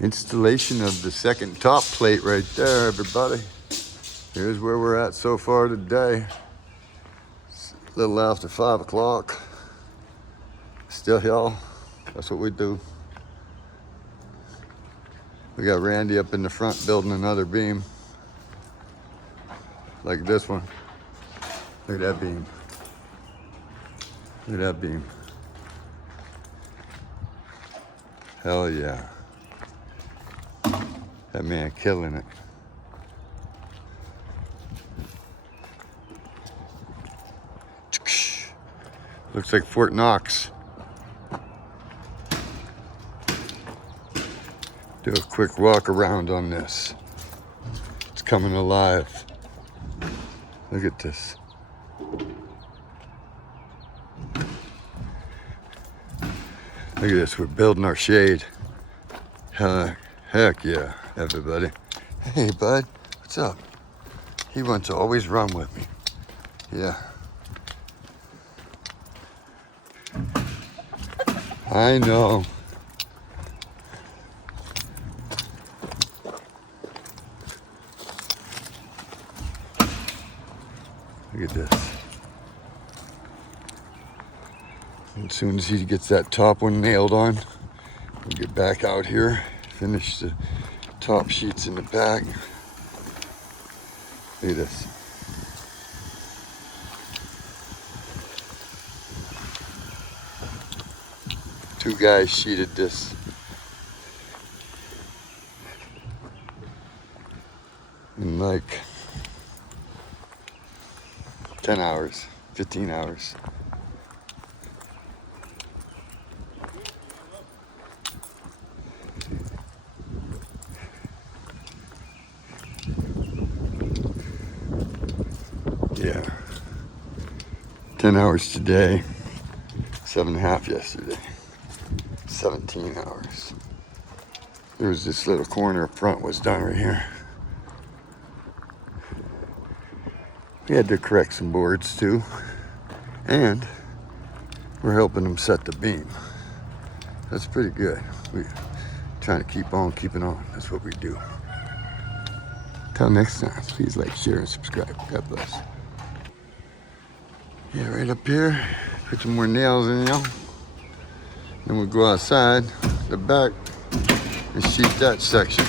Installation of the second top plate right there, everybody. Here's where we're at so far today. It's a little after 5 o'clock. Still here. That's what we do. We got Randy up in the front building another beam. Like this one. Look at that beam. Look at that beam. Hell yeah. That man killing it. Looks like Fort Knox. Do a quick walk around on this. It's coming alive. Look at this. Look at this, we're building our shade. Heck yeah, everybody. Hey bud, what's up? He wants to always run with me. Yeah. I know. Look at this. As soon as he gets that top one nailed on, we'll get back out here, finish the top sheets in the back. Look at this. Two guys sheeted this. In like 10 hours, 15 hours. Yeah. 10 hours today, 7.5 yesterday. 17 hours. There was this little corner up front was done right here. We had to correct some boards too. And we're helping them set the beam. That's pretty good. We're trying to keep on keeping on. That's what we do. Till next time, please like, share, and subscribe. God bless. Yeah, right up here, put some more nails in, Then we'll go outside the back and sheet that section.